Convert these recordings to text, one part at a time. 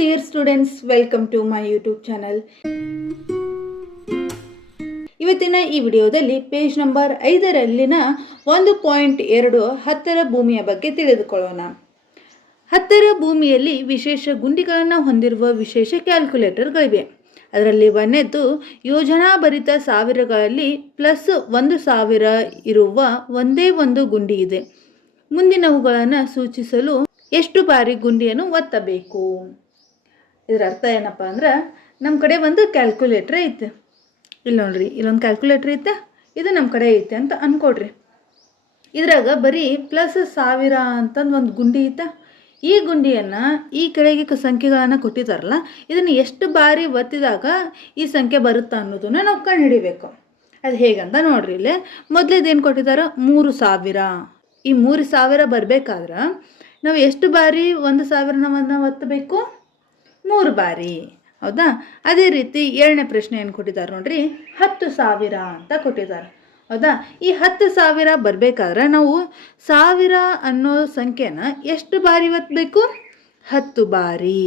dear students, welcome to my YouTube channel. ಇವತ್ತಿನ ಈ ವಿಡಿಯೋದಲ್ಲಿ ಪೇಜ್ ನಂಬರ್ 5ರಲ್ಲಿನ 1.2 ಹತ್ತರ ಭೂಮಿಯ ಬಗ್ಗೆ ತಿಳಿದುಕೊಳ್ಳೋಣ. ಹತ್ತರ ಭೂಮಿಯಲ್ಲಿ ವಿಶೇಷ ಗುಂಡಿಗಳನ್ನು ಹೊಂದಿರುವ ವಿಶೇಷ ಕ್ಯಾಲ್ಕುಲೇಟರ್ಗಳಿವೆ. ಅದರಲ್ಲಿ ಒಂದನೇದು ಯೋಜನಾಭರಿತ ಸಾವಿರಗಳಲ್ಲಿ +1000 ಇರುವ ಒಂದೇ ಒಂದು ಗುಂಡಿ ಇದೆ. ಮುಂದಿನವುಗಳನ್ನು ಸೂಚಿಸಲು ಎಷ್ಟು ಬಾರಿ ಗುಂಡಿಯನ್ನು ಒತ್ತಬೇಕು? ಇದರ ಅರ್ಥ ಏನಪ್ಪ ಅಂದ್ರೆ, ನಮ್ಮ ಕಡೆ ಒಂದು ಕ್ಯಾಲ್ಕುಲೇಟ್ರ್ ಐತೆ. ಇಲ್ಲಿ ನೋಡ್ರಿ, ಇಲ್ಲೊಂದು ಕ್ಯಾಲ್ಕುಲೇಟ್ರ್ ಐತೆ, ಇದು ನಮ್ಮ ಕಡೆ ಐತೆ ಅಂತ ಅಂದ್ಕೊಡ್ರಿ. ಇದ್ರಾಗ ಬರೀ +1000 ಅಂತಂದು ಒಂದು ಗುಂಡಿ ಐತೆ. ಈ ಗುಂಡಿಯನ್ನು ಈ ಕೆಳಗೆ ಸಂಖ್ಯೆಗಳನ್ನು ಕೊಟ್ಟಿದ್ದಾರಲ್ಲ, ಇದನ್ನು ಎಷ್ಟು ಬಾರಿ ಒತ್ತಿದಾಗ ಈ ಸಂಖ್ಯೆ ಬರುತ್ತಾ ಅನ್ನೋದನ್ನು ನಾವು ಕಂಡು ಹಿಡಿಬೇಕು. ಅದು ಹೇಗಂತ ನೋಡ್ರಿ. ಇಲ್ಲೇ ಮೊದಲೇದೇನು ಕೊಟ್ಟಿದ್ದಾರೆ? 3000. ಈ 3000 ಬರಬೇಕಾದ್ರೆ ನಾವು ಎಷ್ಟು ಬಾರಿ 1000ನ ಒತ್ತಬೇಕು? 3 ಬಾರಿ. ಹೌದಾ? ಅದೇ ರೀತಿ ಎರಡನೇ ಪ್ರಶ್ನೆ ಏನು ಕೊಟ್ಟಿದ್ದಾರೆ ನೋಡ್ರಿ, 10,000 ಅಂತ ಕೊಟ್ಟಿದ್ದಾರೆ. ಹೌದಾ? ಈ 10,000 ಬರಬೇಕಾದ್ರೆ ನಾವು 1000 ಅನ್ನೋ ಸಂಖ್ಯೆನ ಎಷ್ಟು ಬಾರಿ ಒತ್ತಬೇಕು? 10 ಬಾರಿ.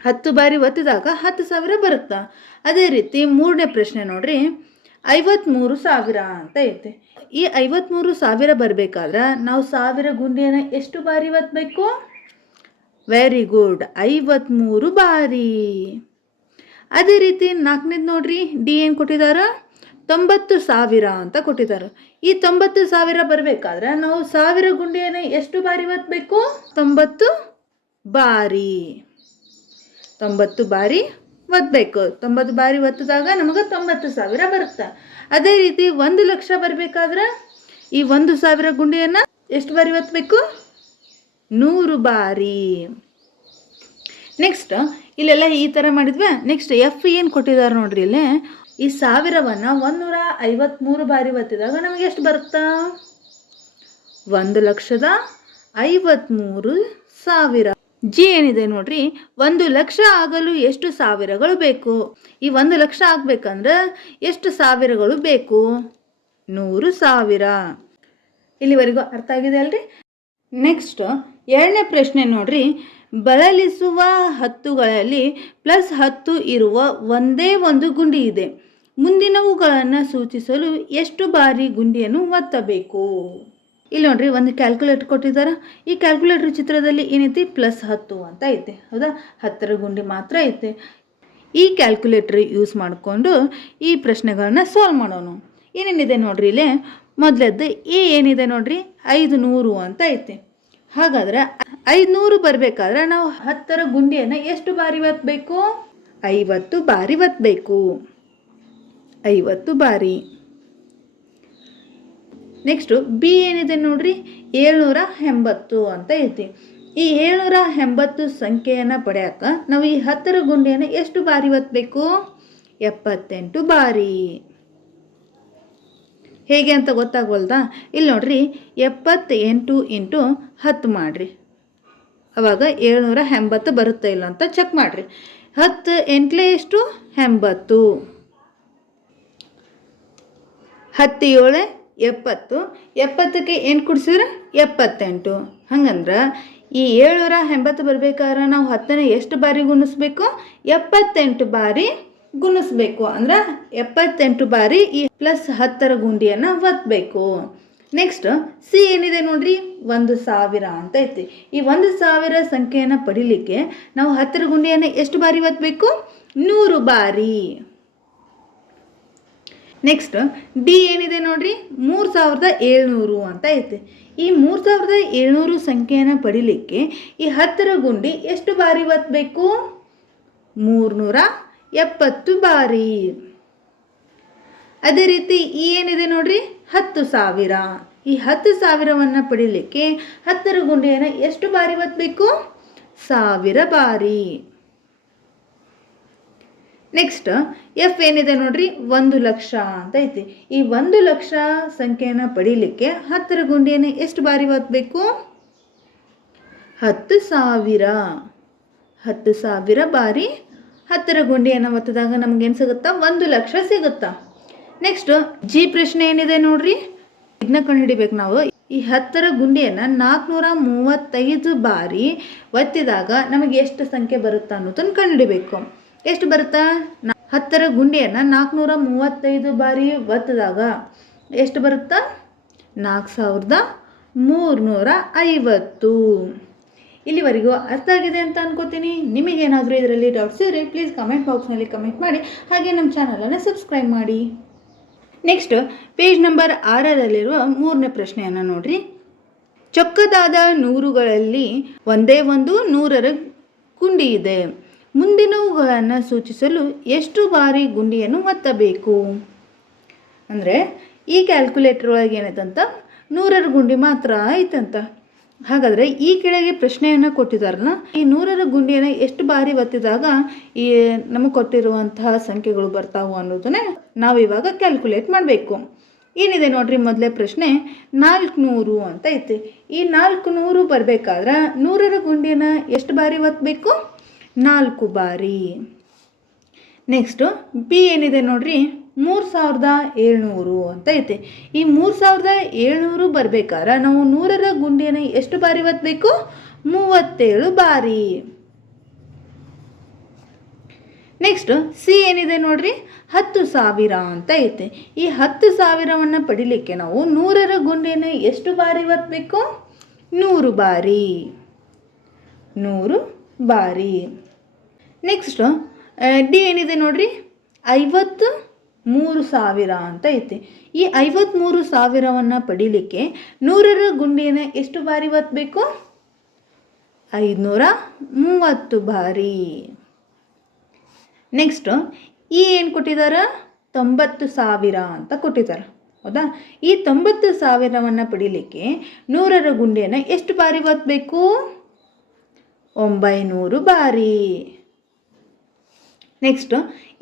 10 ಬಾರಿ ಒತ್ತಿದಾಗ 10,000 ಬರುತ್ತಾ? ಅದೇ ರೀತಿ ಮೂರನೇ ಪ್ರಶ್ನೆ ನೋಡ್ರಿ, 53,000 ಅಂತ ಐತೆ. ಈ 53,000 ಬರಬೇಕಾದ್ರೆ ನಾವು 1000 ಗುಂಡಿಯನ್ನು ಎಷ್ಟು ಬಾರಿ ಒತ್ತಬೇಕು? ವೆರಿ ಗುಡ್, 53 ಬಾರಿ. ಅದೇ ರೀತಿ ನಾಲ್ಕನೇದು ನೋಡ್ರಿ, ಡಿ ಏನು ಕೊಟ್ಟಿದ್ದಾರೆ? 90,000 ಅಂತ ಕೊಟ್ಟಿದ್ದಾರೆ. ಈ 90,000 ಬರಬೇಕಾದ್ರೆ ನಾವು 1000 ಗುಂಡಿಯನ್ನು ಎಷ್ಟು ಬಾರಿ ಒತ್ತಬೇಕು? 90 ಬಾರಿ. 90 ಬಾರಿ ಒತ್ತಬೇಕು. 90 ಬಾರಿ ಒತ್ತಿದಾಗ ನಮಗೆ 90,000 ಬರುತ್ತೆ. ಅದೇ ರೀತಿ 1 ಲಕ್ಷ ಬರಬೇಕಾದ್ರೆ ಈ 1,000 ಗುಂಡಿಯನ್ನು ಎಷ್ಟು ಬಾರಿ ಒತ್ತಬೇಕು? 100 ಬಾರಿ. ನೆಕ್ಸ್ಟ್ ಇಲ್ಲೆಲ್ಲ ಈ ಥರ ಮಾಡಿದ್ವಿ. ನೆಕ್ಸ್ಟ್ ಎಫ್ ಏನು ಕೊಟ್ಟಿದ್ದಾರೆ ನೋಡ್ರಿ. ಇಲ್ಲೇ ಈ 1000ವನ್ನು 153 ಬಾರಿ ಒತ್ತಿದಾಗ ನಮಗೆ ಎಷ್ಟು ಬರುತ್ತಾ? 1,53,000. ಜಿ ಏನಿದೆ ನೋಡ್ರಿ, 1 ಲಕ್ಷ ಆಗಲು ಎಷ್ಟು ಸಾವಿರಗಳು ಬೇಕು? ಈ 1 ಲಕ್ಷ ಆಗಬೇಕಂದ್ರೆ ಎಷ್ಟು ಸಾವಿರಗಳು ಬೇಕು? 100,000. ಇಲ್ಲಿವರೆಗೂ ಅರ್ಥ ಆಗಿದೆ ಅಲ್ರಿ? ನೆಕ್ಸ್ಟ್ ಎರಡನೇ ಪ್ರಶ್ನೆ ನೋಡ್ರಿ, ಬಳಲಿಸುವ ಹತ್ತುಗಳಲ್ಲಿ +10 ಇರುವ ಒಂದೇ ಒಂದು ಗುಂಡಿ ಇದೆ. ಮುಂದಿನವುಗಳನ್ನು ಸೂಚಿಸಲು ಎಷ್ಟು ಬಾರಿ ಗುಂಡಿಯನ್ನು ಒತ್ತಬೇಕು? ಇಲ್ಲಿ ನೋಡ್ರಿ, ಒಂದು ಕ್ಯಾಲ್ಕುಲೇಟರ್ ಕೊಟ್ಟಿದ್ದಾರೆ. ಈ ಕ್ಯಾಲ್ಕುಲೇಟರ್ ಚಿತ್ರದಲ್ಲಿ ಏನೈತಿ? +10 ಅಂತ ಐತೆ. ಹೌದಾ? 10ರ ಗುಂಡಿ ಮಾತ್ರ ಐತೆ. ಈ ಕ್ಯಾಲ್ಕುಲೇಟರ್ ಯೂಸ್ ಮಾಡಿಕೊಂಡು ಈ ಪ್ರಶ್ನೆಗಳನ್ನ ಸಾಲ್ವ್ ಮಾಡೋಣ. ಏನೇನಿದೆ ನೋಡ್ರಿ. ಇಲ್ಲೇ ಮೊದಲದ್ದು ಎ ಏನಿದೆ ನೋಡ್ರಿ, 500 ಅಂತ ಐತೆ. ಹಾಗಾದ್ರೆ 500 ಬರಬೇಕಾದ್ರೆ ನಾವು 10ರ ಗುಂಡಿಯನ್ನು ಎಷ್ಟು ಬಾರಿ ಒತ್ತಬೇಕು? 50 ಬಾರಿ ಒತ್ತಬೇಕು. 50 ಬಾರಿ. ನೆಕ್ಸ್ಟು ಬಿ ಏನಿದೆ ನೋಡ್ರಿ, 780 ಅಂತ ಐತಿ. ಈ 780 ಸಂಖ್ಯೆಯನ್ನು ಪಡೆಯೋಕೆ ನಾವು ಈ 10ರ ಗುಂಡಿಯನ್ನು ಎಷ್ಟು ಬಾರಿ ಒತ್ತಬೇಕು? 78 ಬಾರಿ. ಹೇಗೆ ಅಂತ ಗೊತ್ತಾಗೋಲ್ದಾ? ಇಲ್ಲಿ ನೋಡ್ರಿ, 78 × 10 ಮಾಡಿರಿ. ಅವಾಗ 780 ಬರುತ್ತೆ ಇಲ್ಲ ಅಂತ ಚೆಕ್ ಮಾಡಿರಿ. 10 ಎಂಟ್ಲೆ ಎಷ್ಟು? 80. 10 7 70. 70ಕ್ಕೆ 8 ಕೂಡಿಸಿದ್ರೆ 78. ಹಂಗಂದ್ರೆ ಈ 780 ಬರಬೇಕಾದ್ರೆ ನಾವು 10ನ ಎಷ್ಟು ಬಾರಿ ಗುಣಿಸ್ಬೇಕು? 78 ಬಾರಿ ಗುಣಿಸ್ಬೇಕು. ಅಂದ್ರೆ 78 ಬಾರಿ ಈ +10ರ ಗುಂಡಿಯನ್ನು ಒತ್ತಬೇಕು. ನೆಕ್ಸ್ಟ್ ಸಿ ಏನಿದೆ ನೋಡ್ರಿ, 1,000 ಅಂತ ಐತಿ. ಈ 1,000 ಸಂಖ್ಯೆಯನ್ನು ಪಡಿಲಿಕ್ಕೆ ನಾವು 10ರ ಗುಂಡಿಯನ್ನು ಎಷ್ಟು ಬಾರಿ ಒತ್ತಬೇಕು? 100 ಬಾರಿ. ನೆಕ್ಸ್ಟ್ ಡಿ ಏನಿದೆ ನೋಡ್ರಿ, 3,700 ಅಂತ ಐತೆ. ಈ 3,700 ಸಂಖ್ಯೆಯನ್ನು ಪಡಿಲಿಕ್ಕೆ ಈ 10ರ ಗುಂಡಿ ಎಷ್ಟು ಬಾರಿ ಒತ್ತಬೇಕು? 370 ಬಾರಿ. ಅದೇ ರೀತಿ ಈ ಏನಿದೆ ನೋಡ್ರಿ, 10,000. ಈ 10,000ವನ್ನು ಪಡಿಲಿಕ್ಕೆ 10ರ ಗುಂಡಿಯನ್ನು ಎಷ್ಟು ಬಾರಿ ಒತ್ತಬೇಕು? 1000 ಬಾರಿ. ನೆಕ್ಸ್ಟ್ ಎಫ್ ಏನಿದೆ ನೋಡ್ರಿ, 1 ಲಕ್ಷ ಅಂತ ಐತಿ. ಈ 1 ಲಕ್ಷ ಸಂಖ್ಯೆಯನ್ನು ಪಡೀಲಿಕ್ಕೆ 10ರ ಗುಂಡಿಯನ್ನು ಎಷ್ಟು ಬಾರಿ ಒತ್ತಬೇಕು? 10,000. 10,000 ಬಾರಿ 10ರ ಗುಂಡಿಯನ್ನು ಒತ್ತಿದಾಗ ನಮಗೇನು ಸಿಗುತ್ತಾ? 1 ಲಕ್ಷ ಸಿಗುತ್ತಾ. ನೆಕ್ಸ್ಟ್ ಜಿ ಪ್ರಶ್ನೆ ಏನಿದೆ ನೋಡ್ರಿ, ಇದನ್ನ ಕಂಡುಹಿಡಿಬೇಕು ನಾವು. ಈ 10ರ ಗುಂಡಿಯನ್ನು 435 ಬಾರಿ ಒತ್ತಿದಾಗ ನಮಗೆ ಎಷ್ಟು ಸಂಖ್ಯೆ ಬರುತ್ತಾ ಅನ್ನೋದನ್ನು ಕಂಡುಹಿಡಿಬೇಕು. ಎಷ್ಟು ಬರುತ್ತಾ? 10ರ ಗುಂಡಿಯನ್ನು 435 ಬಾರಿ ಒತ್ತಿದಾಗ ಎಷ್ಟು ಬರುತ್ತಾ? 4350. ಇಲ್ಲಿವರೆಗೂ ಅರ್ಥ ಆಗಿದೆ ಅಂತ ಅನ್ಕೋತೀನಿ. ನಿಮಗೇನಾದರೂ ಇದರಲ್ಲಿ ಡೌಟ್ಸ್ ಇದ್ದರೆ ಪ್ಲೀಸ್ ಕಮೆಂಟ್ ಬಾಕ್ಸ್ನಲ್ಲಿ ಕಮೆಂಟ್ ಮಾಡಿ, ಹಾಗೆ ನಮ್ಮ ಚಾನಲನ್ನು ಸಬ್ಸ್ಕ್ರೈಬ್ ಮಾಡಿ. ನೆಕ್ಸ್ಟ್ ಪೇಜ್ ನಂಬರ್ 6ರಲ್ಲಿರುವ 3ನೇ ಪ್ರಶ್ನೆಯನ್ನು ನೋಡ್ರಿ. ಚೊಕ್ಕದಾದ ನೂರುಗಳಲ್ಲಿ ಒಂದೇ ಒಂದು 100ರ ಗುಂಡಿ ಇದೆ. ಮುಂದಿನವುಗಳನ್ನು ಸೂಚಿಸಲು ಎಷ್ಟು ಬಾರಿ ಗುಂಡಿಯನ್ನು ಒತ್ತಬೇಕು? ಅಂದರೆ ಈ ಕ್ಯಾಲ್ಕುಲೇಟರ್ ಒಳಗೆ ಏನೈತಂತ 100ರ ಗುಂಡಿ ಮಾತ್ರ ಐತಂತ. ಹಾಗಾದರೆ ಈ ಕೆಳಗೆ ಪ್ರಶ್ನೆಯನ್ನು ಕೊಟ್ಟಿದ್ದಾರಲ್ಲ, ಈ 100ರ ಗುಂಡಿಯನ್ನು ಎಷ್ಟು ಬಾರಿ ಒತ್ತಿದಾಗ ಈ ನಮಗೆ ಕೊಟ್ಟಿರುವಂತಹ ಸಂಖ್ಯೆಗಳು ಬರ್ತಾವು ಅನ್ನೋದನ್ನೇ ನಾವಿವಾಗ ಕ್ಯಾಲ್ಕುಲೇಟ್ ಮಾಡಬೇಕು. ಏನಿದೆ ನೋಡ್ರಿ, ಮೊದಲೇ ಪ್ರಶ್ನೆ 400 ಅಂತ ಐತಿ. ಈ 400 ಬರಬೇಕಾದ್ರೆ 100ರ ಗುಂಡಿಯನ್ನು ಎಷ್ಟು ಬಾರಿ ಒತ್ತಬೇಕು? 4 ಬಾರಿ. ನೆಕ್ಸ್ಟು ಬಿ ಏನಿದೆ ನೋಡ್ರಿ, 3700 ಅಂತ ಐತೆ. ಈ 3700 ಬರಬೇಕಾದ್ರೆ ನಾವು 100ರ ಗುಂಡಿಯನ್ನು ಎಷ್ಟು ಬಾರಿ ಒತ್ತಬೇಕು? 37 ಬಾರಿ. ನೆಕ್ಸ್ಟ್ ಸಿ ಏನಿದೆ ನೋಡ್ರಿ, 10,000 ಅಂತ ಐತೆ. ಈ 10,000ವನ್ನು ಪಡಿಲಿಕ್ಕೆ ನಾವು 100ರ ಗುಂಡಿಯನ್ನು ಎಷ್ಟು ಬಾರಿ ಒತ್ತಬೇಕು? 100 ಬಾರಿ. 100 ಬಾರಿ. ನೆಕ್ಸ್ಟ್ ಡಿ ಏನಿದೆ ನೋಡ್ರಿ, 53,000 ಅಂತ ಐತಿ. ಈ 53,000ವನ್ನು ಪಡಿಲಿಕ್ಕೆ 100ರ ಗುಂಡಿಯನ್ನು ಎಷ್ಟು ಬಾರಿ ಒತ್ತಬೇಕು? 530 ಬಾರಿ. ನೆಕ್ಸ್ಟ್ ಈ ಏನು ಕೊಟ್ಟಿದ್ದಾರೆ? 90,000 ಅಂತ ಕೊಟ್ಟಿದ್ದಾರೆ, ಹೌದಾ? ಈ 90,000ವನ್ನು ಪಡಿಲಿಕ್ಕೆ 100ರ ಗುಂಡಿಯನ್ನು ಎಷ್ಟು ಬಾರಿ ಒತ್ತಬೇಕು? 900 ಬಾರಿ. ನೆಕ್ಸ್ಟ್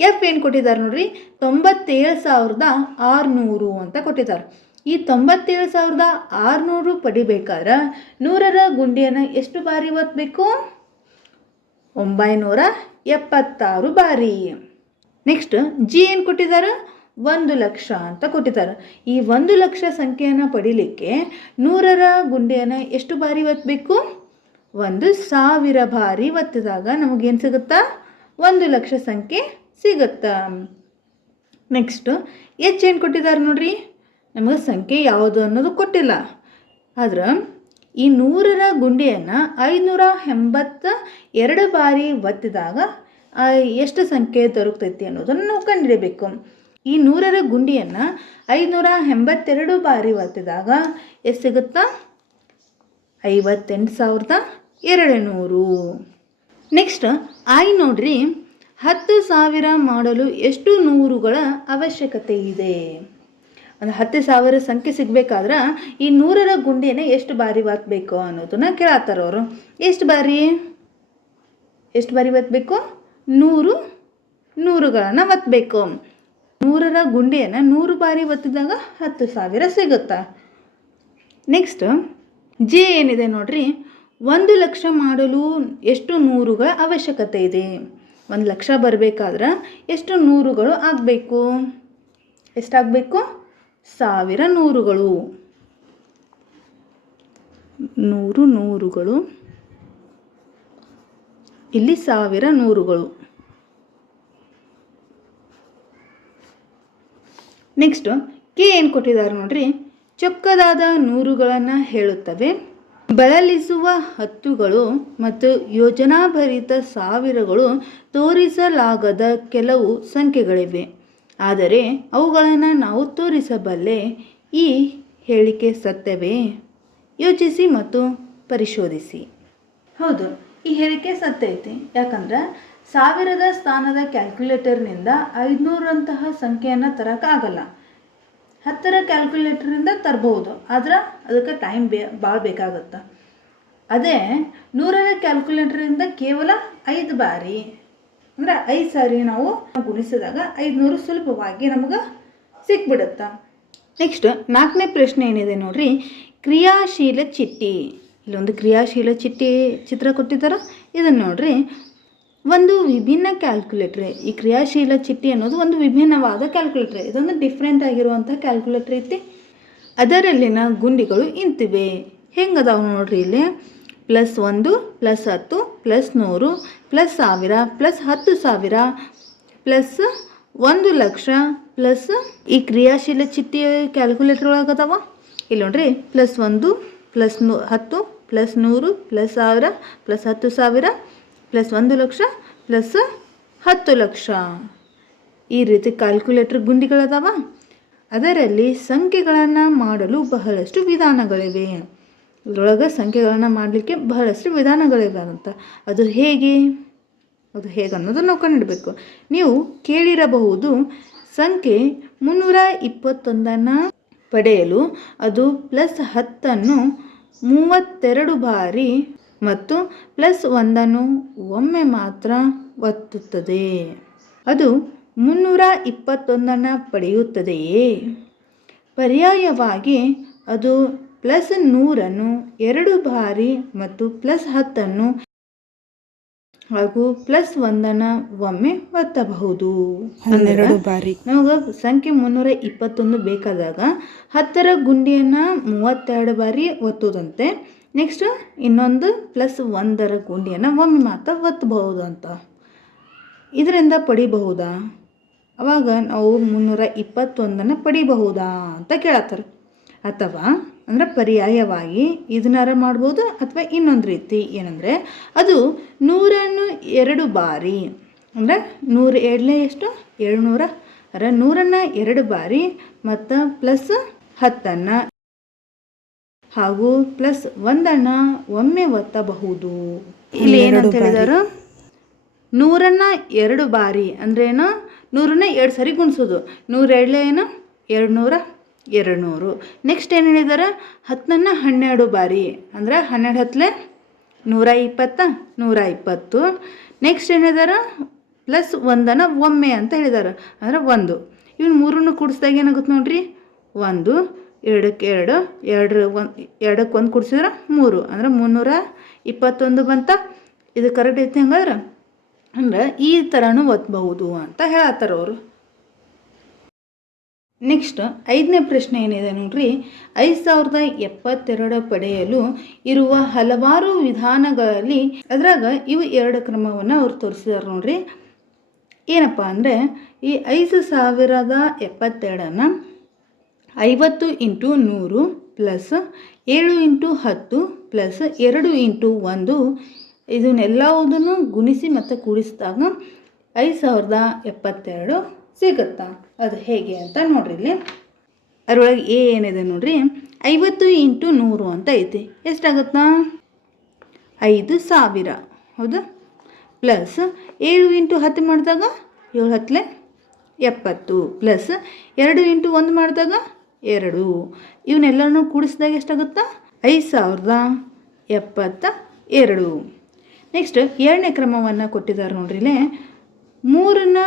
ಎಫ್ ಏನು ಕೊಟ್ಟಿದ್ದಾರೆ ನೋಡ್ರಿ, 97,600 ಅಂತ ಕೊಟ್ಟಿದ್ದಾರೆ. ಈ 97,600 ಪಡಿಬೇಕಾದ್ರೆ 100ರ ಗುಂಡಿಯನ್ನು ಎಷ್ಟು ಬಾರಿ ಒತ್ತಬೇಕು? 976 ಬಾರಿ. ನೆಕ್ಸ್ಟ್ ಜಿ ಏನು ಕೊಟ್ಟಿದ್ದಾರೆ? 1,00,000 ಅಂತ ಕೊಟ್ಟಿದ್ದಾರೆ. ಈ 1,00,000 ಸಂಖ್ಯೆಯನ್ನು ಪಡಿಲಿಕ್ಕೆ 100ರ ಗುಂಡಿಯನ್ನು ಎಷ್ಟು ಬಾರಿ ಒತ್ತಬೇಕು? 1,000 ಬಾರಿ ಒತ್ತಿದಾಗ ನಮಗೇನು ಸಿಗುತ್ತಾ? 1,00,000 ಸಂಖ್ಯೆ ಸಿಗುತ್ತಾ. ನೆಕ್ಸ್ಟ್ ಎಚ್ ಏನು ಕೊಟ್ಟಿದ್ದಾರೆ ನೋಡ್ರಿ, ನಮಗೆ ಸಂಖ್ಯೆ ಯಾವುದು ಅನ್ನೋದು ಕೊಟ್ಟಿಲ್ಲ. ಆದ್ರೆ ಈ 100ರ ಗುಂಡಿಯನ್ನು 582 ಬಾರಿ ಒತ್ತಿದಾಗ ಎಷ್ಟು ಸಂಖ್ಯೆ ದೊರಕ್ತೈತಿ ಅನ್ನೋದನ್ನು ನಾವು ಕಂಡುಹಿಡಬೇಕು. ಈ 100ರ ಗುಂಡಿಯನ್ನು 582 ಬಾರಿ ಒತ್ತಿದಾಗ ಎಷ್ಟು ಸಿಗುತ್ತಾ? 58,200. ನೆಕ್ಸ್ಟ್ ಐ ನೋಡ್ರಿ, 10,000 ಮಾಡಲು ಎಷ್ಟು ನೂರುಗಳ ಅವಶ್ಯಕತೆ ಇದೆ? ಒಂದು 10,000 ಸಂಖ್ಯೆ ಸಿಗಬೇಕಾದ್ರೆ ಈ 100ರ ಗುಂಡಿಯನ್ನು ಎಷ್ಟು ಬಾರಿ ಒತ್ತಬೇಕು ಅನ್ನೋದನ್ನ ಕೇಳತ್ತಾರ ಅವರು. ಎಷ್ಟು ಬಾರಿ ಒತ್ತಬೇಕು? 100 ನೂರುಗಳನ್ನು ಒತ್ತಬೇಕು. 100ರ ಗುಂಡಿಯನ್ನು 100 ಬಾರಿ ಒತ್ತಿದಾಗ 10,000 ಸಿಗುತ್ತಾ. ನೆಕ್ಸ್ಟ್ ಜೆ ಏನಿದೆ ನೋಡ್ರಿ, 1,00,000 ಮಾಡಲು ಎಷ್ಟು ನೂರುಗಳ ಅವಶ್ಯಕತೆ ಇದೆ? 1,00,000 ಬರಬೇಕಾದ್ರೆ ಎಷ್ಟು ನೂರುಗಳು ಆಗಬೇಕು? ಎಷ್ಟಾಗಬೇಕು? 1000 ನೂರುಗಳು. 100 ನೂರುಗಳು, ಇಲ್ಲಿ 1000 ನೂರುಗಳು. ನೆಕ್ಸ್ಟ್ ಕೆ ಏನು ಕೊಟ್ಟಿದ್ದಾರೆ ನೋಡ್ರಿ, ಚೊಕ್ಕದಾದ ನೂರುಗಳನ್ನು ಹೇಳುತ್ತವೆ. ಬಳಲಿಸುವ ಹತ್ತುಗಳು ಮತ್ತು ಯೋಜನಾಭರಿತ ಸಾವಿರಗಳು ತೋರಿಸಲಾಗದ ಕೆಲವು ಸಂಖ್ಯೆಗಳಿವೆ, ಆದರೆ ಅವುಗಳನ್ನು ನಾವು ತೋರಿಸಬಲ್ಲೆ. ಈ ಹೇಳಿಕೆ ಸತ್ಯವೇ? ಯೋಚಿಸಿ ಮತ್ತು ಪರಿಶೋಧಿಸಿ. ಹೌದು, ಈ ಹೇಳಿಕೆ ಸತ್ಯ ಐತಿ. ಯಾಕಂದ್ರೆ 1000ದ ಸ್ಥಾನದ ಕ್ಯಾಲ್ಕುಲೇಟರ್ನಿಂದ 500ರಂತಹ ಸಂಖ್ಯೆಯನ್ನು ತರೋಕ್ಕಾಗಲ್ಲ. 10ರ ಕ್ಯಾಲ್ಕುಲೇಟರಿಂದ ತರಬಹುದು, ಆದ್ರೆ ಅದಕ್ಕೆ ಟೈಮ್ ಭಾಳ ಬೇಕಾಗುತ್ತೆ. ಅದೇ 100ರ ಕ್ಯಾಲ್ಕುಲೇಟರಿಂದ ಕೇವಲ 5 ಬಾರಿ ಅಂದರೆ 5 ಸಾರಿ ನಾವು ಗುಣಿಸಿದಾಗ 500 ಸುಲಭವಾಗಿ ನಮಗೆ ಸಿಕ್ಬಿಡುತ್ತೆ. ನೆಕ್ಸ್ಟ್ 4ನೇ ಪ್ರಶ್ನೆ ಏನಿದೆ ನೋಡ್ರಿ, ಕ್ರಿಯಾಶೀಲ ಚಿಟ್ಟಿ. ಇಲ್ಲೊಂದು ಕ್ರಿಯಾಶೀಲ ಚಿಟ್ಟಿ ಚಿತ್ರ ಕೊಟ್ಟಿದ್ದಾರೆ. ಇದನ್ನು ನೋಡ್ರಿ, ಒಂದು ವಿಭಿನ್ನ ಕ್ಯಾಲ್ಕುಲೇಟ್ರ್. ಈ ಕ್ರಿಯಾಶೀಲ ಚಿಟ್ಟಿ ಅನ್ನೋದು ಒಂದು ವಿಭಿನ್ನವಾದ ಕ್ಯಾಲ್ಕುಲೇಟ್ರ್. ಇದೊಂದು ಡಿಫ್ರೆಂಟ್ ಆಗಿರುವಂಥ ಕ್ಯಾಲ್ಕುಲೇಟ್ರ್ ಐತಿ. ಅದರಲ್ಲಿನ ಗುಂಡಿಗಳು ಇಂತಿವೆ. ಹೆಂಗದಾವ ನೋಡ್ರಿ ಇಲ್ಲಿ. +1 +10 +100 +1000 +10,000 +1,00,000 ಪ್ಲಸ್ ಈ ಕ್ರಿಯಾಶೀಲ ಚಿಟ್ಟಿ ಕ್ಯಾಲ್ಕುಲೇಟರ್ ಒಳಗದಾವ. ಇಲ್ಲಿ ನೋಡ್ರಿ +1 +10 +100 +1000 +10,000 +1,00,000 +10,00,000 ಈ ರೀತಿ ಕ್ಯಾಲ್ಕುಲೇಟರ್ ಗುಂಡಿಗಳದಾವ. ಅದರಲ್ಲಿ ಸಂಖ್ಯೆಗಳನ್ನು ಮಾಡಲು ಬಹಳಷ್ಟು ವಿಧಾನಗಳಿವೆ. ಇದರೊಳಗೆ ಸಂಖ್ಯೆಗಳನ್ನು ಮಾಡಲಿಕ್ಕೆ ಬಹಳಷ್ಟು ವಿಧಾನಗಳಿವೆ ಅಂತ. ಅದು ಹೇಗೆ ಅನ್ನೋದನ್ನು ನಾವು ಕಂಡುಹಿಡಬೇಕು. ನೀವು ಕೇಳಿರಬಹುದು, ಸಂಖ್ಯೆ 321 ಪಡೆಯಲು ಅದು +10 32 ಬಾರಿ ಮತ್ತು +1 ಒಮ್ಮೆ ಮಾತ್ರ ಒತ್ತುತ್ತದೆ. ಅದು 321 ಪಡೆಯುತ್ತದೆಯೇ? ಪರ್ಯಾಯವಾಗಿ ಅದು +100 2 ಬಾರಿ ಮತ್ತು +10 ಹಾಗೂ +1 ಒಮ್ಮೆ ಒತ್ತಬಹುದು. 12 ಬಾರಿ. ನಮಗೆ ಸಂಖ್ಯೆ 321 ಬೇಕಾದಾಗ 10ರ ಗುಂಡಿಯನ್ನು 32 ಬಾರಿ ಒತ್ತುವುದಂತೆ. ನೆಕ್ಸ್ಟ್ ಇನ್ನೊಂದು +1ರ ಗುಂಡಿಯನ್ನು ಒಮ್ಮೆ ಮಾತ್ರ ಒತ್ತಬಹುದು ಅಂತ. ಇದರಿಂದ ಪಡಿಬಹುದಾ? ಅವಾಗ ನಾವು 321 ಪಡಿಬಹುದಾ ಅಂತ ಕೇಳತ್ತಾರೆ. ಅಥವಾ ಅಂದರೆ ಪರ್ಯಾಯವಾಗಿ ಇದನ್ನಾರ ಮಾಡ್ಬೋದು. ಅಥವಾ ಇನ್ನೊಂದು ರೀತಿ ಏನಂದರೆ, ಅದು 100ನ್ನು 2 ಬಾರಿ ಅಂದರೆ 100 2 ಎಷ್ಟು 700 100ನ್ನು 2 ಬಾರಿ ಮತ್ತು +10 ಹಾಗೂ +1 ಒಮ್ಮೆ ಒತ್ತಬಹುದು. ಇಲ್ಲಿ ಏನಂತ ಹೇಳಿದಾರು, 100ನ್ನು 2 ಬಾರಿ ಅಂದ್ರೇನು, 100ನ್ನ 2 ಸರಿ ಗುಣಿಸೋದು. 100 2 ಏನು 200 200. ನೆಕ್ಸ್ಟ್ ಏನು ಹೇಳಿದಾರೆ, 10ನ್ನು 12 ಬಾರಿ ಅಂದರೆ 12 10 120 ನೆಕ್ಸ್ಟ್ ಏನು ಹೇಳಿದಾರೆ, +1 ಒಮ್ಮೆ ಅಂತ ಹೇಳಿದಾರೆ ಅಂದರೆ 1. ಇವ್ನು 3ನ್ನು ಕೂಡಿಸಿದಾಗ ಏನಾಗುತ್ತೆ ನೋಡ್ರಿ, 1 2ಕ್ಕೆ 2 2ಕ್ಕೆ 1 ಕೂಡಿಸಿದ್ರೆ 3 ಅಂದರೆ 321 ಬಂತ. ಇದು ಕರೆಕ್ಟ್ ಐತಿ. ಹಂಗಾದ್ರೆ ಅಂದ್ರೆ ಈ ಥರನೂ ಒತ್ತಬಹುದು ಅಂತ ಹೇಳತ್ತಾರೆ ಅವರು. ನೆಕ್ಸ್ಟ್ 5ನೇ ಪ್ರಶ್ನೆ ಏನಿದೆ ನೋಡ್ರಿ, 5072 ಪಡೆಯಲು ಇರುವ ಹಲವಾರು ವಿಧಾನಗಳಲ್ಲಿ ಅದರಾಗ ಇವು 2 ಕ್ರಮವನ್ನು ಅವ್ರು ತೋರಿಸಿದಾರೆ ನೋಡ್ರಿ. ಏನಪ್ಪ ಅಂದರೆ, ಈ 5072ನ್ನು 50 × 100 +7 × 10 +2 × 1 ಇದನ್ನೆಲ್ಲವುದನ್ನು ಗುಣಿಸಿ ಮತ್ತು ಕೂಡಿಸಿದಾಗ 5072 ಸಿಗುತ್ತಾ? ಅದು ಹೇಗೆ ಅಂತ ನೋಡ್ರಿ. ಇಲ್ಲಿ ಅದರೊಳಗೆ ಏನಿದೆ ನೋಡ್ರಿ, 50 × 100 ಅಂತ ಐತಿ. ಎಷ್ಟಾಗುತ್ತಾ? 5000 ಹೌದಾ. +7 × 10 ಮಾಡಿದಾಗ 7 × 10 +2 × 1 ಮಾಡಿದಾಗ 2. ಇವನ್ನೆಲ್ಲನೂ ಕೂಡಿಸಿದಾಗ ಎಷ್ಟಾಗುತ್ತಾ? 5072. ನೆಕ್ಸ್ಟ್ 2ನೇ ಕ್ರಮವನ್ನು ಕೊಟ್ಟಿದ್ದಾರೆ ನೋಡ್ರಿ. ಇಲ್ಲಿ 3ನ್ನ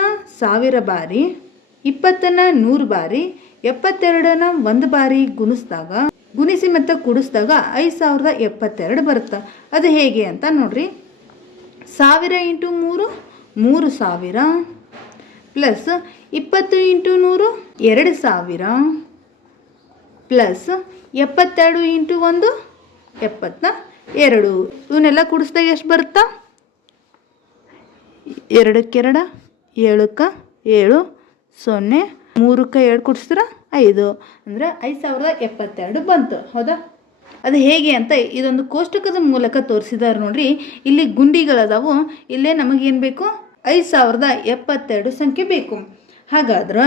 1000 ಬಾರಿ, 20ನ್ನ 100 ಬಾರಿ, 72ನ್ನ 1 ಬಾರಿ ಗುಣಿಸಿ ಮತ್ತು ಕೂಡಿಸಿದಾಗ 5072 ಬರುತ್ತೆ. ಅದು ಹೇಗೆ ಅಂತ ನೋಡ್ರಿ. 1000 × 3 3000 +20 × 100 2000 +72 × 1 72. ಇವನ್ನೆಲ್ಲ ಕೂಡಿಸಿದಾಗ ಎಷ್ಟು ಬರುತ್ತಾ? 2ಕ್ಕೆ 2 7ಕ್ಕೆ 7 0 3ಕ್ಕೆ 2 ಕೂಡಿಸಿದ್ರೆ 5 ಅಂದರೆ 5072 ಬಂತು. ಹೌದಾ. ಅದು ಹೇಗೆ ಅಂತ ಇದೊಂದು ಕೋಷ್ಟಕದ ಮೂಲಕ ತೋರಿಸಿದ್ದಾರೆ ನೋಡ್ರಿ. ಇಲ್ಲಿ ಗುಂಡಿಗಳದಾವು. ಇಲ್ಲೇ ನಮಗೇನು ಬೇಕು? 5072 ಸಂಖ್ಯೆ ಬೇಕು. ಹಾಗಾದ್ರೆ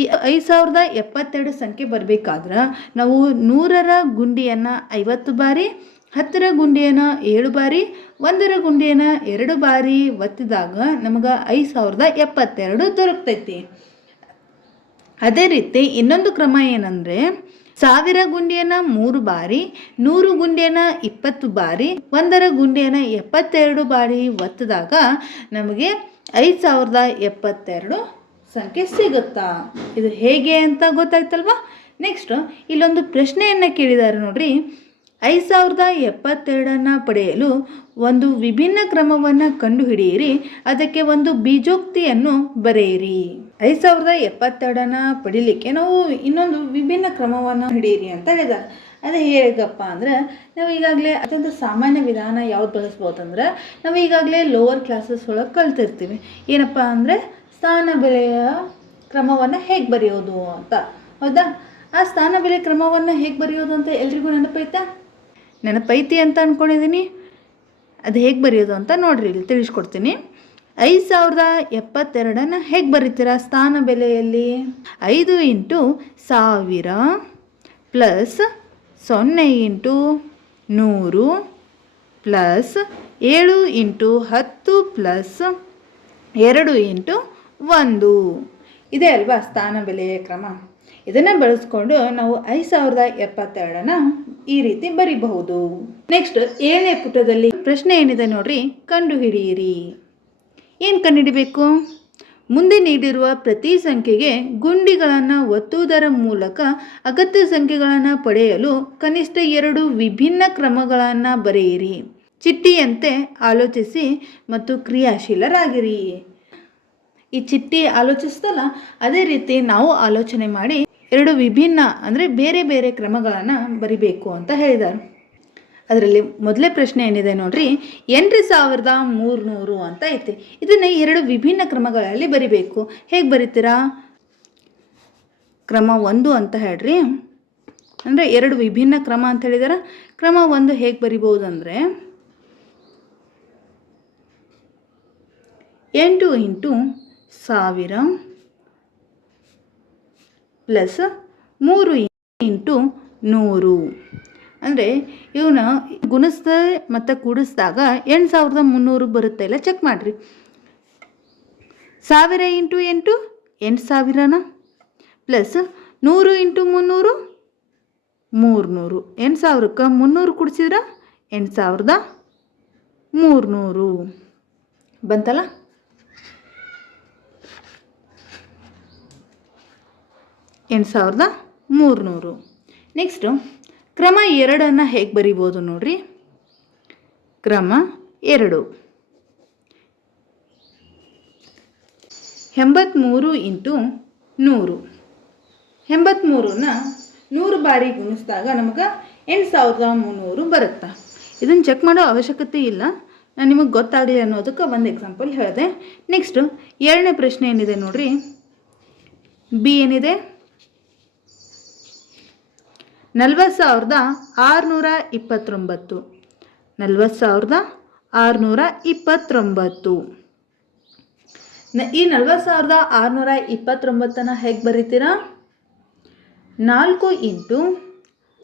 ಈ 5072 ಸಂಖ್ಯೆ ಬರಬೇಕಾದ್ರೆ ನಾವು 100ರ ಗುಂಡಿಯನ್ನು 50 ಬಾರಿ, 10ರ ಗುಂಡಿಯನ್ನು 7 ಬಾರಿ, 1ರ ಗುಂಡಿಯನ್ನು 2 ಬಾರಿ ಒತ್ತಿದಾಗ ನಮಗೆ 5072 ದೊರಕ್ತೈತಿ. ಅದೇ ರೀತಿ ಇನ್ನೊಂದು ಕ್ರಮ ಏನಂದರೆ, 1000 ಗುಂಡಿಯನ್ನು 3 ಬಾರಿ, 100 ಗುಂಡಿಯನ್ನು 20 ಬಾರಿ, 1ರ ಗುಂಡಿಯನ್ನು 72 ಬಾರಿ ಒತ್ತಿದಾಗ ನಮಗೆ 5072 ಸಂಖ್ಯೆ ಸಿಗುತ್ತಾ? ಇದು ಹೇಗೆ ಅಂತ ಗೊತ್ತಾಯ್ತಲ್ವಾ. ನೆಕ್ಸ್ಟ್ ಇಲ್ಲೊಂದು ಪ್ರಶ್ನೆಯನ್ನು ಕೇಳಿದ್ದಾರೆ ನೋಡ್ರಿ. 5072 ಪಡೆಯಲು ಒಂದು ವಿಭಿನ್ನ ಕ್ರಮವನ್ನು ಕಂಡುಹಿಡಿಯಿರಿ, ಅದಕ್ಕೆ ಒಂದು ಬೀಜೋಕ್ತಿಯನ್ನು ಬರೆಯಿರಿ. 5072 ಪಡಿಲಿಕ್ಕೆ ನಾವು ಇನ್ನೊಂದು ವಿಭಿನ್ನ ಕ್ರಮವನ್ನು ಹಿಡಿಯಿರಿ ಅಂತ ಹೇಳಿದ್ದಾರೆ. ಅದು ಹೇಗಪ್ಪ ಅಂದ್ರೆ, ನಾವು ಈಗಾಗಲೇ ಅತ್ಯಂತ ಸಾಮಾನ್ಯ ವಿಧಾನ ಯಾವ್ದು ಬಳಸ್ಬೋದು ಅಂದ್ರೆ, ನಾವು ಈಗಾಗಲೇ ಲೋವರ್ ಕ್ಲಾಸಸ್ ಒಳಗೆ ಕಲ್ತಿರ್ತೀವಿ. ಏನಪ್ಪ ಅಂದರೆ ಸ್ಥಾನ ಬೆಲೆಯ ಕ್ರಮವನ್ನು ಹೇಗೆ ಬರೆಯೋದು ಅಂತ. ಹೌದಾ? ಆ ಸ್ಥಾನ ಬೆಲೆ ಕ್ರಮವನ್ನು ಹೇಗೆ ಬರೆಯೋದು ಅಂತ ಎಲ್ರಿಗೂ ನೆನಪೈತಿ ಅಂತ ಅಂದ್ಕೊಂಡಿದ್ದೀನಿ. ಅದು ಹೇಗೆ ಬರೆಯೋದು ಅಂತ ನೋಡ್ರಿ, ಇಲ್ಲಿ ತಿಳಿಸ್ಕೊಡ್ತೀನಿ. 5072 ಹೇಗೆ ಬರೀತೀರಾ ಸ್ಥಾನ ಬೆಲೆಯಲ್ಲಿ? 5 × 1000 ಪ್ಲಸ್ 0 × 100 ಪ್ಲಸ್ 7 × 10 ಪ್ಲಸ್ 2 × 1. ಇದೆ ಅಲ್ವಾ ಸ್ಥಾನ ಬೆಲೆಯ ಕ್ರಮ. ಇದನ್ನು ಬಳಸ್ಕೊಂಡು ನಾವು 5072 ಈ ರೀತಿ ಬರಿಬಹುದು. ನೆಕ್ಸ್ಟ್ 7ನೇ ಪುಟದಲ್ಲಿ ಪ್ರಶ್ನೆ ಏನಿದೆ ನೋಡ್ರಿ, ಕಂಡುಹಿಡಿಯಿರಿ. ಏನು ಕಂಡುಹಿಡಿಬೇಕು? ಮುಂದೆ ನೀಡಿರುವ ಪ್ರತಿ ಸಂಖ್ಯೆಗೆ ಗುಂಡಿಗಳನ್ನು ಒತ್ತುವುದರ ಮೂಲಕ ಅಗತ್ಯ ಸಂಖ್ಯೆಗಳನ್ನು ಪಡೆಯಲು ಕನಿಷ್ಠ 2 ವಿಭಿನ್ನ ಕ್ರಮಗಳನ್ನು ಬರೆಯಿರಿ. ಚಿಟ್ಟಿಯಂತೆ ಆಲೋಚಿಸಿ ಮತ್ತು ಕ್ರಿಯಾಶೀಲರಾಗಿರಿ. ಈ ಚಿಟ್ಟಿ ಆಲೋಚಿಸ್ತಲ್ಲ, ಅದೇ ರೀತಿ ನಾವು ಆಲೋಚನೆ ಮಾಡಿ 2 ವಿಭಿನ್ನ ಅಂದರೆ ಬೇರೆ ಬೇರೆ ಕ್ರಮಗಳನ್ನು ಬರಿಬೇಕು ಅಂತ ಹೇಳಿದ್ದಾರೆ. ಅದರಲ್ಲಿ ಮೊದಲೇ ಪ್ರಶ್ನೆ ಏನಿದೆ ನೋಡ್ರಿ, 8300 ಅಂತ ಐತಿ. ಇದನ್ನು 2 ವಿಭಿನ್ನ ಕ್ರಮಗಳಲ್ಲಿ ಬರಿಬೇಕು. ಹೇಗೆ ಬರಿತೀರಾ? ಕ್ರಮ 1 ಅಂತ ಹೇಳ್ರಿ, ಅಂದರೆ 2 ವಿಭಿನ್ನ ಕ್ರಮ ಅಂತ ಹೇಳಿದಾರೆ. ಕ್ರಮ 1 ಹೇಗೆ ಬರಿಬೋದು ಅಂದರೆ 8 × 1000 ಪ್ಲಸ್ 3 × 100. ಅಂದರೆ ಇವನ್ನ ಗುಣಿಸ್ದ ಮತ್ತು ಕೂಡಿಸಿದಾಗ 8300 ಬರುತ್ತೆ. ಇಲ್ಲ ಚೆಕ್ ಮಾಡಿರಿ. 1000 × 8 8000 ಪ್ಲಸ್ 100 × 300 300. 8000ಕ್ಕೆ 300 ಕೂಡಿಸಿದ್ರೆ 8300 ಬಂತಲ್ಲ. 8300. ನೆಕ್ಸ್ಟು ಕ್ರಮ 2 ಹೇಗೆ ಬರಿಬೋದು ನೋಡ್ರಿ. ಕ್ರಮ 2 83 × 100. 83ನ 100 ಬಾರಿ ಗುಣಿಸಿದಾಗ ನಮಗೆ 8300 ಬರುತ್ತೆ. ಇದನ್ನು ಚೆಕ್ ಮಾಡೋ ಅವಶ್ಯಕತೆ ಇಲ್ಲ, ನಾನು ನಿಮಗೆ ಗೊತ್ತಾಗಲಿ ಅನ್ನೋದಕ್ಕೆ ಒಂದು ಎಕ್ಸಾಂಪಲ್ ಹೇಳಿದೆ. ನೆಕ್ಸ್ಟು 7ನೇ ಪ್ರಶ್ನೆ ಏನಿದೆ ನೋಡ್ರಿ, ಬಿ ಏನಿದೆ 40629. 40629. ಈ 40629 ಹೇಗೆ ಬರೀತೀರಾ? 4 ×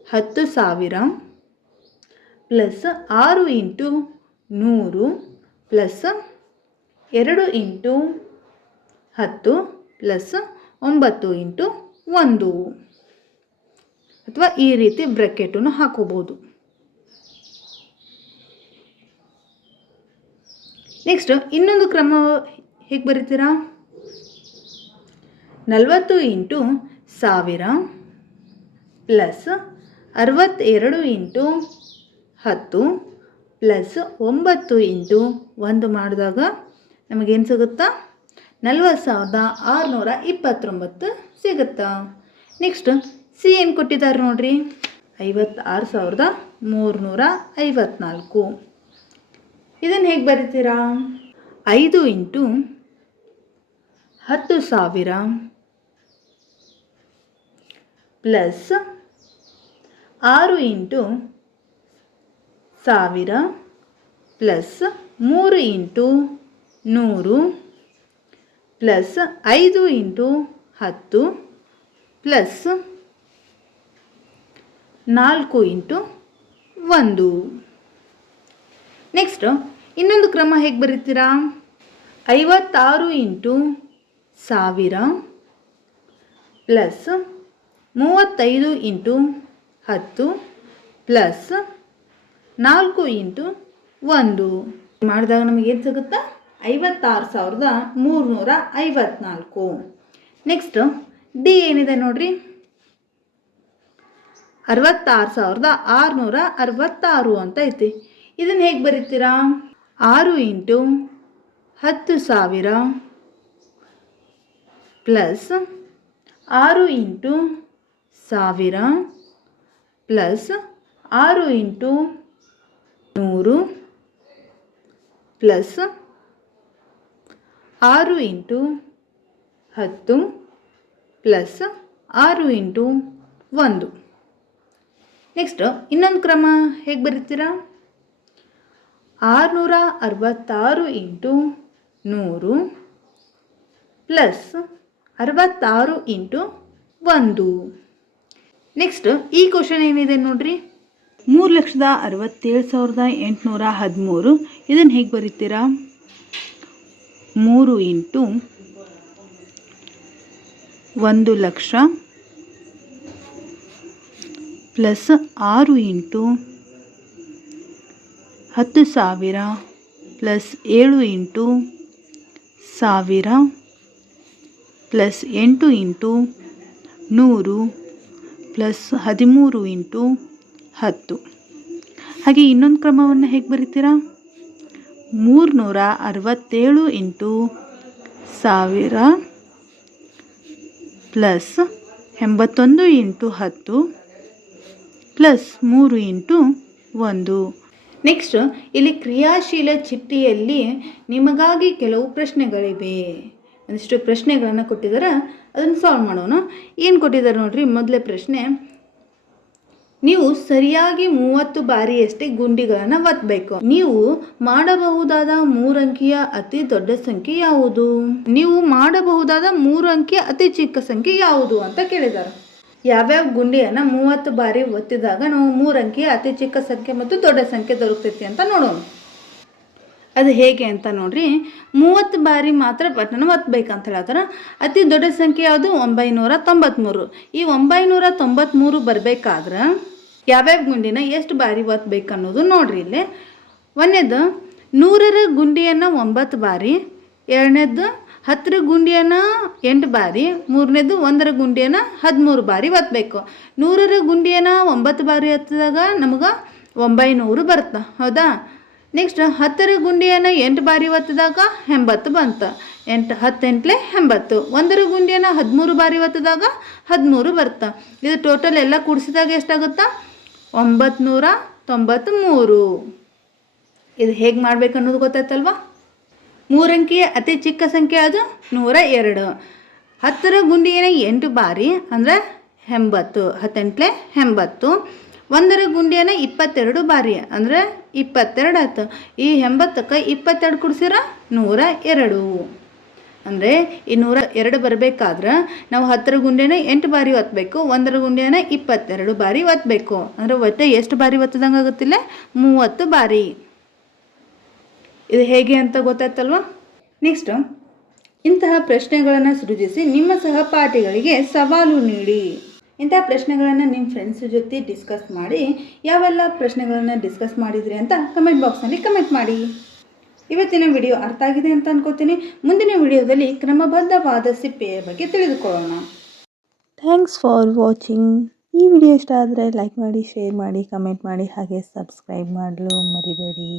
10,000 ಪ್ಲಸ್ 6 × 100 ಪ್ಲಸ್ 2 × 10 ಪ್ಲಸ್ 9 × 1. ಅಥವಾ ಈ ರೀತಿ ಬ್ರ್ಯಾಕೆಟನ್ನು ಹಾಕೋಬಹುದು. ನೆಕ್ಸ್ಟ್ ಇನ್ನೊಂದು ಕ್ರಮ ಹೇಗೆ ಬರೀತೀರಾ? 40 × 1000 ಪ್ಲಸ್ 62 × 10 ಪ್ಲಸ್ 9 × 1 ಮಾಡಿದಾಗ ನಮಗೇನು ಸಿಗುತ್ತಾ? 40629 ಸಿಗುತ್ತಾ. ನೆಕ್ಸ್ಟ್ ಸಿ ಏನು ಕೊಟ್ಟಿದ್ದಾರೆ ನೋಡ್ರಿ, 56354. ಇದನ್ನು ಹೇಗೆ ಬರೀತೀರಾ? 5 × 10,000 plus 6 × 1000 plus 3 × 100 plus 5 × 10 plus 4 × 1. Next ಇನ್ನೊಂದು ಕ್ರಮ ಹೇಗೆ ಬರೀತೀರಾ? 56 × 1000 ಪ್ಲಸ್ 35 × 10 ಪ್ಲಸ್ 4 × 1 ಮಾಡಿದಾಗ ನಮಗೇನು ಸಿಗುತ್ತಾ? 56,354. ನೆಕ್ಸ್ಟ್ ಡಿ ಏನಿದೆ ನೋಡ್ರಿ, 66,666 ಅಂತ ಐತಿ. ಇದನ್ನು ಹೇಗೆ ಬರೀತೀರಾ? 6 into 10,000 plus 6 into 1000 plus 6 into 100 plus 6 into 10 plus 6 into 1. Next ಇನ್ನೊಂದು ಕ್ರಮ ಹೇಗೆ ಬರೀತೀರಾ? 666 ಇಂಟು 100 ಪ್ಲಸ್ 66 ಇಂಟು 1. ನೆಕ್ಸ್ಟ್ ಈ ಕ್ವಶನ್ ಏನಿದೆ ನೋಡ್ರಿ, 3,67,813. ಇದನ್ನು ಹೇಗೆ ಬರೀತೀರಾ? 3 into 1,00,000 plus 6 into 10,000 plus 7 into 1000 plus 8 into 100 plus 13 into 10. ಹಾಗೆ ಇನ್ನೊಂದು ಕ್ರಮವನ್ನು ಹೇಗೆ ಬರೀತೀರಾ? 367 into 1000 plus 81 into 10 plus 3 into 1. Next ಇಲ್ಲಿ ಕ್ರಿಯಾಶೀಲ ಚಿಟ್ಟಿಯಲ್ಲಿ ನಿಮಗಾಗಿ ಕೆಲವು ಪ್ರಶ್ನೆಗಳಿವೆ. ಒಂದಿಷ್ಟು ಪ್ರಶ್ನೆಗಳನ್ನು ಕೊಟ್ಟಿದ್ದಾರೆ, ಅದನ್ನು ಸಾಲ್ವ್ ಮಾಡೋಣ. ಏನು ಕೊಟ್ಟಿದ್ದಾರೆ ನೋಡ್ರಿ. ಮೊದಲೇ ಪ್ರಶ್ನೆ, ನೀವು ಸರಿಯಾಗಿ 30 ಬಾರಿಯಷ್ಟೇ ಗುಂಡಿಗಳನ್ನು ಒತ್ತಬೇಕು. ನೀವು ಮಾಡಬಹುದಾದ 3 ಅಂಕಿಯ ಅತಿ ದೊಡ್ಡ ಸಂಖ್ಯೆ ಯಾವುದು? ನೀವು ಮಾಡಬಹುದಾದ 3 ಅಂಕಿಯ ಅತಿ ಚಿಕ್ಕ ಸಂಖ್ಯೆ ಯಾವುದು ಅಂತ ಕೇಳಿದ್ದಾರೆ. ಯಾವ್ಯಾವ ಗುಂಡಿಯನ್ನು 30 ಬಾರಿ ಒತ್ತಿದಾಗ ನಾವು 3 ಅಂಕಿಯ ಅತಿ ಚಿಕ್ಕ ಸಂಖ್ಯೆ ಮತ್ತು ದೊಡ್ಡ ಸಂಖ್ಯೆ ದೊರಕುತ್ತೈತಿ ಅಂತ ನೋಡೋಣ. ಅದು ಹೇಗೆ ಅಂತ ನೋಡ್ರಿ. 30 ಬಾರಿ ಮಾತ್ರ ಬಟನ್ ಒತ್ತಬೇಕಂತ ಹೇಳ್ತಾರೆ. ಅತಿ ದೊಡ್ಡ ಸಂಖ್ಯೆ ಯಾವುದು? 993. ಈ 993 ಬರಬೇಕಾದ್ರೆ ಯಾವ್ಯಾವ ಗುಂಡಿನ ಎಷ್ಟು ಬಾರಿ ಒತ್ತಬೇಕು ಅನ್ನೋದು ನೋಡ್ರಿ. ಇಲ್ಲಿ ಒಂದನೇದು 100ರ ಗುಂಡಿಯನ್ನು 9 ಬಾರಿ, ಎರಡನೇದು 10ರ ಗುಂಡಿಯನ್ನು 8 ಬಾರಿ, ಮೂರನೇದು 1ರ ಗುಂಡಿಯನ್ನು 13 ಬಾರಿ ಒತ್ತಬೇಕು. 100ರ ಗುಂಡಿಯನ್ನು 9 ಬಾರಿ ಒತ್ತಿದಾಗ ನಮಗೆ 900 ಬರುತ್ತೆ, ಹೌದಾ? ನೆಕ್ಸ್ಟ್ 10ರ ಗುಂಡಿಯನ್ನು 8 ಬಾರಿ ಒತ್ತಿದಾಗ 80 ಬಂತು. 10 8 80. 1ರ ಗುಂಡಿಯನ್ನು 13 ಬಾರಿ ಒತ್ತಿದಾಗ 13 ಬರುತ್ತೆ. ಇದು ಟೋಟಲ್ ಎಲ್ಲ ಕೂಡಿಸಿದಾಗ ಎಷ್ಟಾಗುತ್ತಾ? 993. ಇದು ಹೇಗೆ ಮಾಡ್ಬೇಕು ಅನ್ನೋದು ಗೊತ್ತಾಯ್ತಲ್ವ? 3 ಅಂಕಿಯ ಅತಿ ಚಿಕ್ಕ ಸಂಖ್ಯೆ ಅದು 102. 10ರ ಗುಂಡಿಯನ್ನು 8 ಬಾರಿ ಅಂದರೆ 80, 10 8 80. 1ರ ಗುಂಡಿಯನ್ನು 22 ಬಾರಿ ಅಂದರೆ 22 ಆಯ್ತು. ಈ 80ಕ್ಕೆ 22 ಕೂಡಿಸಿರ 102. ಅಂದರೆ ಈ 102 ಬರಬೇಕಾದ್ರೆ ನಾವು 10ರ ಗುಂಡಿಯನ್ನು 8 ಬಾರಿ ಒತ್ತಬೇಕು, 1ರ ಗುಂಡಿಯನ್ನು 22 ಬಾರಿ ಒತ್ತಬೇಕು. ಅಂದರೆ ಒಟ್ಟು ಎಷ್ಟು ಬಾರಿ ಒತ್ತದಂಗೆ ಆಗುತ್ತಿಲ್ಲ? 30 ಬಾರಿ. ಇದು ಹೇಗೆ ಅಂತ ಗೊತ್ತಾಯ್ತಲ್ವ? ನೆಕ್ಸ್ಟ್ ಇಂತಹ ಪ್ರಶ್ನೆಗಳನ್ನು ಸೃಜಿಸಿ ನಿಮ್ಮ ಸಹಪಾಠಿಗಳಿಗೆ ಸವಾಲು ನೀಡಿ. ಇಂತಹ ಪ್ರಶ್ನೆಗಳನ್ನು ನಿಮ್ಮ ಫ್ರೆಂಡ್ಸ್ ಜೊತೆ ಡಿಸ್ಕಸ್ ಮಾಡಿ. ಯಾವೆಲ್ಲ ಪ್ರಶ್ನೆಗಳನ್ನು ಡಿಸ್ಕಸ್ ಮಾಡಿದ್ರಿ ಅಂತ ಕಮೆಂಟ್ ಬಾಕ್ಸ್ನಲ್ಲಿ ಕಮೆಂಟ್ ಮಾಡಿ. ಇವತ್ತಿನ ವಿಡಿಯೋ ಅರ್ಥ ಆಗಿದೆ ಅಂತ ಅನ್ಕೋತೀನಿ. ಮುಂದಿನ ವಿಡಿಯೋದಲ್ಲಿ ಕ್ರಮಬದ್ಧವಾದ ಸಿಪ್ಪೆಯ ಬಗ್ಗೆ ತಿಳಿದುಕೊಳ್ಳೋಣ. Thanks for watching. ಈ ವಿಡಿಯೋ ಇಷ್ಟ ಆದರೆ ಲೈಕ್ ಮಾಡಿ, ಶೇರ್ ಮಾಡಿ, ಕಮೆಂಟ್ ಮಾಡಿ, ಹಾಗೆ ಸಬ್ಸ್ಕ್ರೈಬ್ ಮಾಡಲು ಮರಿಬೇಡಿ.